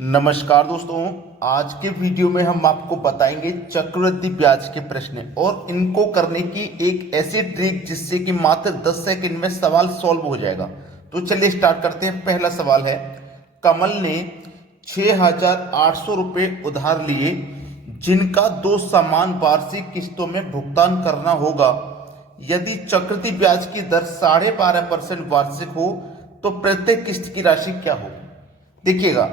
नमस्कार दोस्तों। आज के वीडियो में हम आपको बताएंगे चक्रवृद्धि ब्याज के प्रश्न और इनको करने की एक ऐसी ट्रिक जिससे कि मात्र 10 सेकंड में सवाल सॉल्व हो जाएगा। तो चलिए स्टार्ट करते हैं। पहला सवाल है, कमल ने 6,800 रुपये उधार लिए जिनका 2 समान वार्षिक किस्तों में भुगतान करना होगा। यदि चक्रवृद्धि ब्याज की दर 12.5% वार्षिक हो तो प्रत्येक किस्त की राशि क्या होगी। देखिएगा,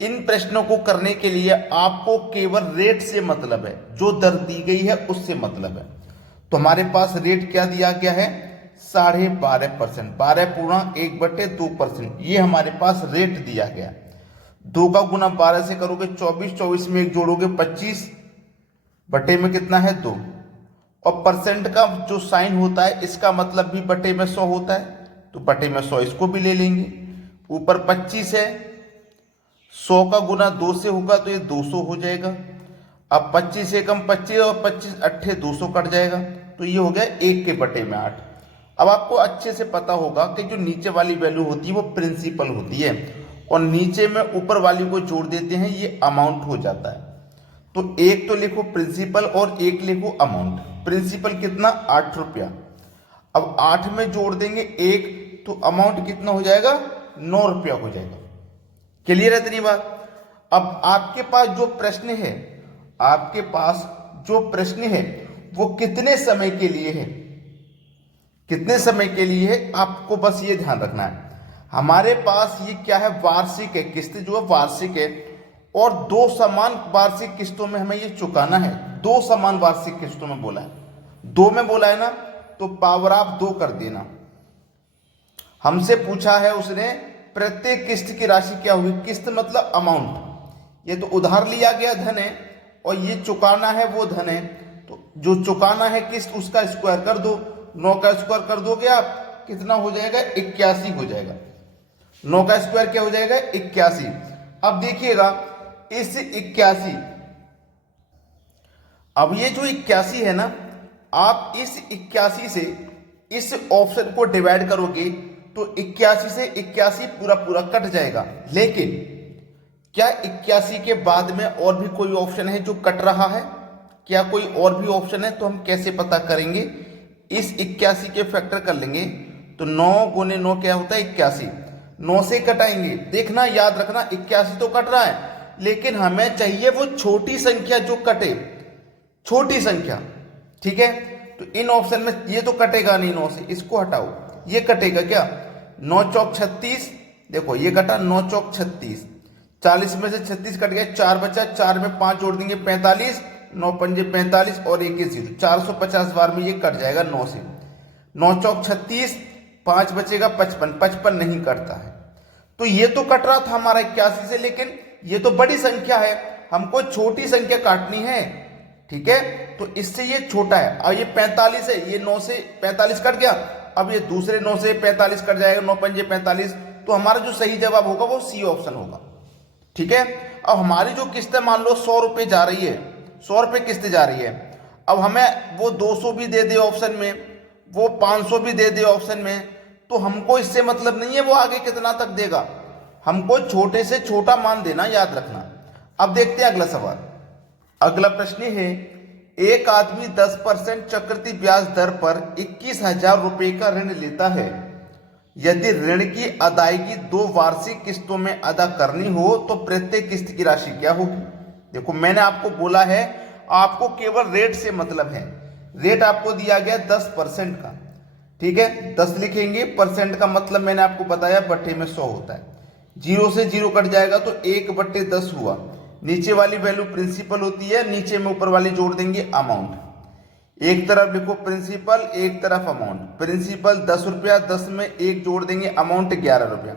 इन प्रश्नों को करने के लिए आपको केवल रेट से मतलब है, जो दर दी गई है उससे मतलब है। तो हमारे पास रेट क्या दिया गया है, 12.5%, 12/1/2%, ये हमारे पास रेट दिया गया। 2 का गुना 12 से करोगे 24, 24 में 1 जोड़ोगे 25, बटे में कितना है 2। और परसेंट का जो साइन होता है इसका मतलब भी बटे में 100 होता है, तो बटे में 100 इसको भी ले लेंगे। ऊपर 25 है, 100 का गुना 2 से होगा तो ये 200 हो जाएगा। अब 25 से कम 25 और 25 अट्ठे 200 कट जाएगा, तो ये हो गया 1 के बटे में 8। अब आपको अच्छे से पता होगा कि जो नीचे वाली वैल्यू होती है वो प्रिंसिपल होती है और नीचे में ऊपर वाली को जोड़ देते हैं, ये अमाउंट हो जाता है। तो एक तो लिखो प्रिंसिपल और एक लिखो अमाउंट। प्रिंसिपल कितना, 8 रुपया। अब 8 में जोड़ देंगे 1, तो अमाउंट कितना हो जाएगा, 9 रुपया हो जाएगा। क्लियर है इतनी बात। अब आपके पास जो प्रश्न है, आपके पास जो प्रश्न है वो कितने समय के लिए है, कितने समय के लिए है, आपको बस ये ध्यान रखना है। हमारे पास ये क्या है, वार्षिक है, किस्त जो है वार्षिक है और 2 समान वार्षिक किस्तों में हमें ये चुकाना है। 2 समान वार्षिक किस्तों में बोला है, 2 में बोला है ना, तो पावर आप 2 कर देना। हमसे पूछा है उसने प्रत्येक किस्त की राशि क्या हुई, किस्त मतलब अमाउंट। ये तो उधार लिया गया धन है और ये चुकाना है वो धन है, तो जो चुकाना है किस्त उसका स्क्वायर कर दो। 9 का स्क्वायर कर दोगे आप, कितना हो जाएगा, 81 हो जाएगा। 9 का स्क्वायर क्या हो जाएगा, 81। अब देखिएगा इस 81, अब ये जो 81 है ना, आप इस 81 से इस ऑप्शन को डिवाइड करोगे तो 81 से 81 पूरा पूरा कट जाएगा। लेकिन क्या 81 के बाद में और भी कोई ऑप्शन है जो कट रहा है, क्या कोई और भी ऑप्शन है, तो हम कैसे पता करेंगे। इस 81 के फैक्टर कर लेंगे तो 9 गुने 9 क्या होता है, 81। 9 से कटाएंगे, देखना याद रखना 81 तो कट रहा है, लेकिन हमें चाहिए वो छोटी संख्या जो कटे, छोटी संख्या। ठीक है, तो इन ऑप्शन में ये तो कटेगा नहीं, 9 से इसको हटाओ, ये कटेगा क्या, 9 चौक 36, देखो ये कटा 9 चौक 36, 40 में से 36 कट गया, 4 बचा, 4 में 5 जोड़ देंगे 45, 9 पंजे 45 और 1 0, 450 बार में ये कट जाएगा 9 से। 9 चौक 36, 5 बचेगा 55, 55 नहीं कटता है। तो ये तो कट रहा था हमारा 81 से, लेकिन ये तो बड़ी संख्या है, हमको छोटी संख्या काटनी है। ठीक है, तो इससे ये छोटा है। अब ये 45 है, ये 9 से 45 कट गया, अब ये दूसरे 9 से 45 कट जाएगा, 9 पंजे 45, तो हमारा जो सही जवाब होगा वो सी ऑप्शन होगा। ठीक है, अब हमारी जो किस्त मान लो 100 रुपये जा रही है, 100 रुपये किस्त जा रही है। अब हमें वो 200 भी दे दे ऑप्शन में, वो 500 भी दे दे ऑप्शन में, तो हमको इससे मतलब नहीं है वो आगे कितना तक देगा, हमको छोटे से छोटा मान देना, याद रखना। अब देखते हैं अगला सवाल। अगला प्रश्न है, एक आदमी 10% चक्रवृद्धि ब्याज दर पर 21,000 रुपये का ऋण लेता है। यदि ऋण की अदायगी 2 वार्षिक किस्तों में अदा करनी हो तो प्रत्येक किस्त की राशि क्या होगी। देखो मैंने आपको बोला है, आपको केवल रेट से मतलब है। रेट आपको दिया गया 10% का, ठीक है, 10 लिखेंगे, परसेंट का मतलब मैंने आपको बताया बटे में 100 होता है। 0 से 0 कट जाएगा तो 1/10 हुआ। नीचे वाली वैल्यू प्रिंसिपल होती है, नीचे में ऊपर वाली जोड़ देंगे अमाउंट। एक तरफ लिखो प्रिंसिपल, एक तरफ अमाउंट। प्रिंसिपल 10 रुपया, 10 में 1 जोड़ देंगे, अमाउंट 11 रुपया।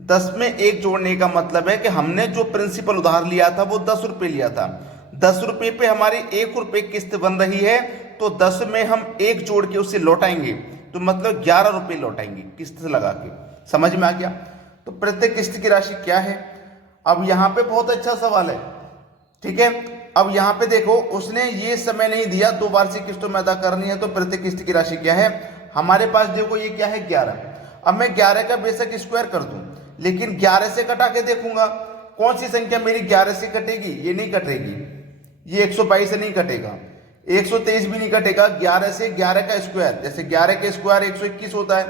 10 में 1 जोड़ने का मतलब है कि हमने जो प्रिंसिपल उधार लिया था वो 10 रुपये लिया था, 10 रुपये पे हमारी 1 रुपये किस्त बन रही है, तो 10 में हम 1 जोड़ के उसे लौटाएंगे, तो मतलब 11 रुपये लौटाएंगे किस्त लगा के। समझ में आ गया। तो प्रत्येक किस्त की राशि क्या है। अब यहां पे बहुत अच्छा सवाल है, ठीक है। अब यहां पे देखो, उसने ये समय नहीं दिया, 2 वार्षिक किस्तों में अदा करनी है, तो प्रत्येक किस्त की राशि क्या है हमारे पास। देखो ये क्या है, 11। अब मैं 11 का बेशक स्क्वायर कर दूं, लेकिन 11 से कटा के देखूंगा कौन सी संख्या मेरी 11 से कटेगी? ये नहीं कटेगी, ये 122 से नहीं कटेगा, 123 भी नहीं कटेगा। 11 से 11 का स्क्वायर, जैसे 11 का स्क्वायर 121 होता है,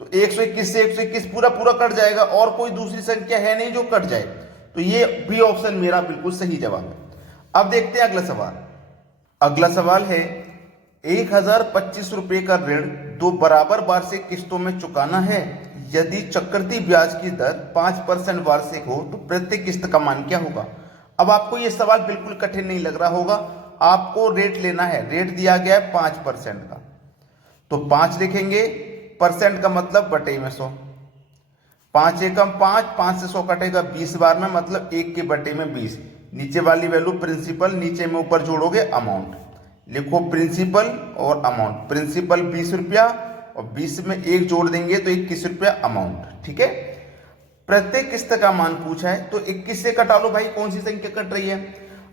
तो 121 से 121 पूरा पूरा कट जाएगा और कोई दूसरी संख्या है नहीं जो कट जाए, तो ये भी ऑप्शन मेरा बिल्कुल सही जवाब है। अब देखते हैं अगला सवाल। अगला सवाल है 1025 रुपए का ऋण 2 बराबर वार्षिक किस्तों में चुकाना है। यदि चक्रवृद्धि ब्याज की दर 5% वार्षिक हो तो प्रत्येक किस्त का मान क्या होगा? अब आपको यह सवाल बिल्कुल कठिन नहीं लग रहा होगा। आपको रेट लेना है, रेट दिया गया है 5% का, तो 5 लिखेंगे, परसेंट का मतलब बटे में 100, 5 एकम 5, 5 से 100 कटेगा 20 बार में, मतलब 1 के बटे में 20। नीचे वाली वैल्यू प्रिंसिपल, नीचे में ऊपर जोड़ोगे अमाउंट, लिखो प्रिंसिपल और अमाउंट। प्रिंसिपल 20 रुपया और 20 में 1 जोड़ देंगे तो 21 रुपया अमाउंट। ठीक है, प्रत्येक किस्त का मान पूछा है तो 21 से कटा लो भाई, कौन सी संख्या कट रही है।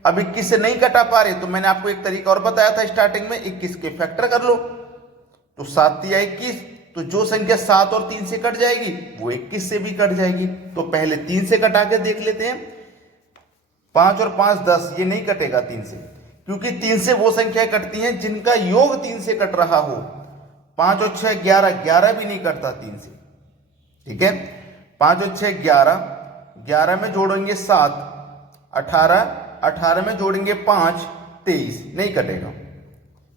अब 21 से नहीं कटा पा रहे तो मैंने आपको एक तरीका और बताया था स्टार्टिंग में, 21 के फैक्टर कर लो, तो 7 या 21, तो जो संख्या 7 और 3 से कट जाएगी वो 21 से भी कट जाएगी। तो पहले 3 से कटा के देख लेते हैं। 5 और 5 10, ये नहीं कटेगा 3 से, क्योंकि 3 से वो संख्या कटती हैं जिनका योग 3 से कट रहा हो। 5 और 6 11, 11 भी नहीं कटता 3 से। ठीक है, 5 और 6 11, 11 में जोड़ेंगे 7 18, 18 में जोड़ेंगे 5 23, नहीं कटेगा।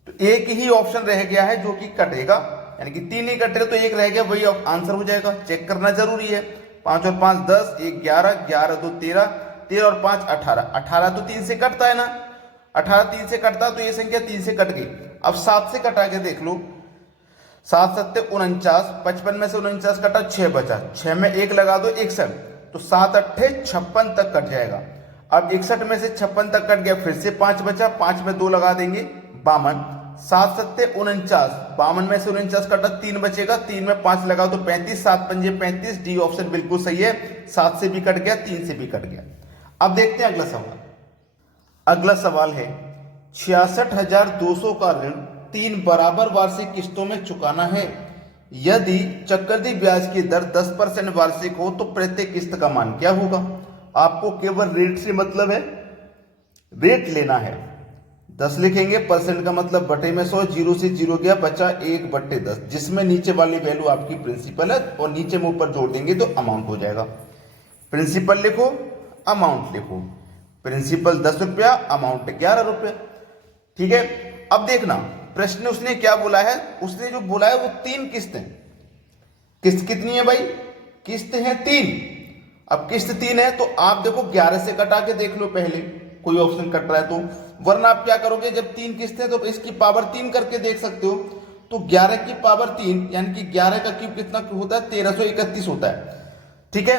तो एक ही ऑप्शन रह गया है जो कि कटेगा, यानी कि 3 नहीं कट रहे तो एक रह गया, वही आंसर हो जाएगा। चेक करना जरूरी है। 5 और 5 10, 1 11, 11 2 13, 13 और 5 18, 18 तो 3 से कटता है ना, 18 3 से कटता तो ये संख्या 3 से कट गई। अब 7 से कटा के देख लो, 7 7 49, 55 में से 49 कटा, 6 बचा, 6 में 1 लगा दो 61, तो 7 8 56 तक कट जाएगा। अब 61 में से 56 तक कट गया, फिर से 5 बचा, 5 में 2 लगा देंगे 52, 7 7 49, 52 में से 49 कटा, 3 बचेगा, 3 में 5 लगा तो 35, 7 पंजे 35। डी ऑप्शन बिल्कुल सही है, 7 से भी कट गया, 3 से भी कट गया। अब देखते हैं अगला सवाल। अगला सवाल है 66,200 का ऋण 3 बराबर वार्षिक किस्तों में चुकाना है। यदि चक्रवृद्धि ब्याज की दर 10% वार्षिक हो तो प्रत्येक किस्त का मान क्या होगा? आपको केवल रेट से मतलब है, रेट लेना है। 10 लिखेंगे, परसेंट का मतलब बटे में 100, 0 से 0 गया, बचा 1/10, जिसमें नीचे वाली वैल्यू आपकी प्रिंसिपल है और नीचे में ऊपर जोड़ देंगे तो अमाउंट हो जाएगा। प्रिंसिपल लिखो, अमाउंट लिखो। प्रिंसिपल 10 रुपया, अमाउंट 11 रुपया। ठीक है, अब देखना प्रश्न उसने क्या बोला है। उसने जो बोला है वो 3 किस्तें। किस्त कितनी है भाई? किस्त है 3। अब किस्त 3 है तो आप देखो 11 से कटा के देख लो पहले, कोई ऑप्शन कट रहा है तो, वरना आप क्या करोगे, जब 3 किस्तें तो इसकी पावर 3 करके देख सकते हो। तो 11 की पावर 3 यानी कि 11 का क्यूब कितना होता है? 1331 होता है। ठीक है,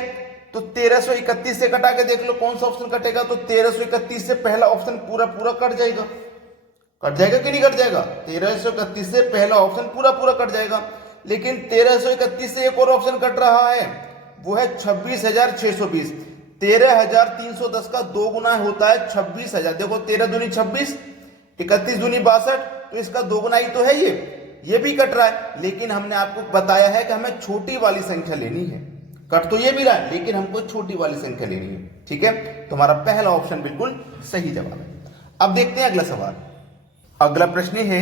तो 1331 से कटा के देख लो कौन सा ऑप्शन कटेगा। तो 1331 से पहला ऑप्शन पूरा पूरा कट जाएगा। कट जाएगा कि नहीं कट जाएगा? 1331 से पहला ऑप्शन पूरा पूरा कट जाएगा। लेकिन 1331 से एक और ऑप्शन कट रहा है, वो है 26,620। 13,310 का 2 गुना होता है 26,000। देखो 13 दूनी 26, 31 दूनी 62, तो इसका 2 गुना ही तो है ये भी कट रहा है। लेकिन हमने आपको बताया है कि हमें छोटी वाली संख्या लेनी है। कट तो ये भी रहा है लेकिन हमको छोटी वाली संख्या लेनी है। ठीक है, तुम्हारा पहला ऑप्शन बिल्कुल सही जवाब है। अब देखते हैं अगला सवाल। अगला प्रश्न है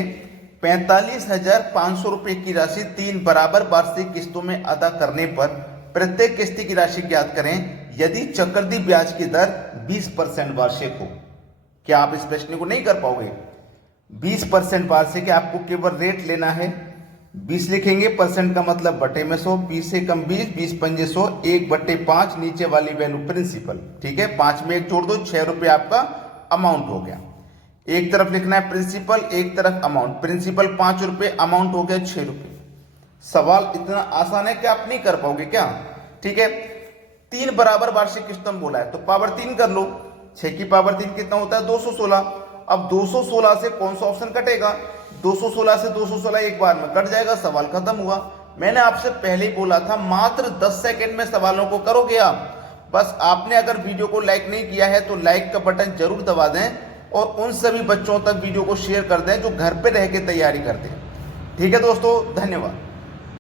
45,500 रुपए की राशि 3 बराबर वार्षिक किस्तों में अदा करने पर प्रत्येक किस्त की राशि ज्ञात करें यदि चक्रवृद्धि ब्याज की दर 20% वार्षिक हो। क्या आप इस प्रश्न को नहीं कर पाओगे? 20% वार्षिक है, आपको केवल रेट लेना है। 20 लिखेंगे, परसेंट का मतलब बटे में 100, 20 से कम 20, 20 पंजे 100, 1/5, नीचे वाली वैल्यू प्रिंसिपल। ठीक है, 5 में 1 जोड़ दो, 6 रुपये आपका अमाउंट हो गया। एक तरफ लिखना है प्रिंसिपल, एक तरफ अमाउंट। प्रिंसिपल 5 रुपये, अमाउंट हो गया 6 रुपये। सवाल इतना आसान है कि आप नहीं कर पाओगे क्या? ठीक है, 3 बराबर वार्षिक किस्तों में बोला है तो पावर 3 कर लो। 6 की पावर 3 कितना होता है? 216। अब 216 से कौन सा ऑप्शन कटेगा? 216 से 216 एक बार में कट जाएगा, सवाल खत्म हुआ। मैंने आपसे पहले ही बोला था मात्र 10 सेकंड में सवालों को करोगे आप। बस आपने अगर वीडियो को लाइक नहीं किया है तो लाइक का बटन जरूर दबा दें और उन सभी बच्चों तक वीडियो को शेयर कर दें जो घर पे रह के तैयारी करते हैं। ठीक है दोस्तों, धन्यवाद।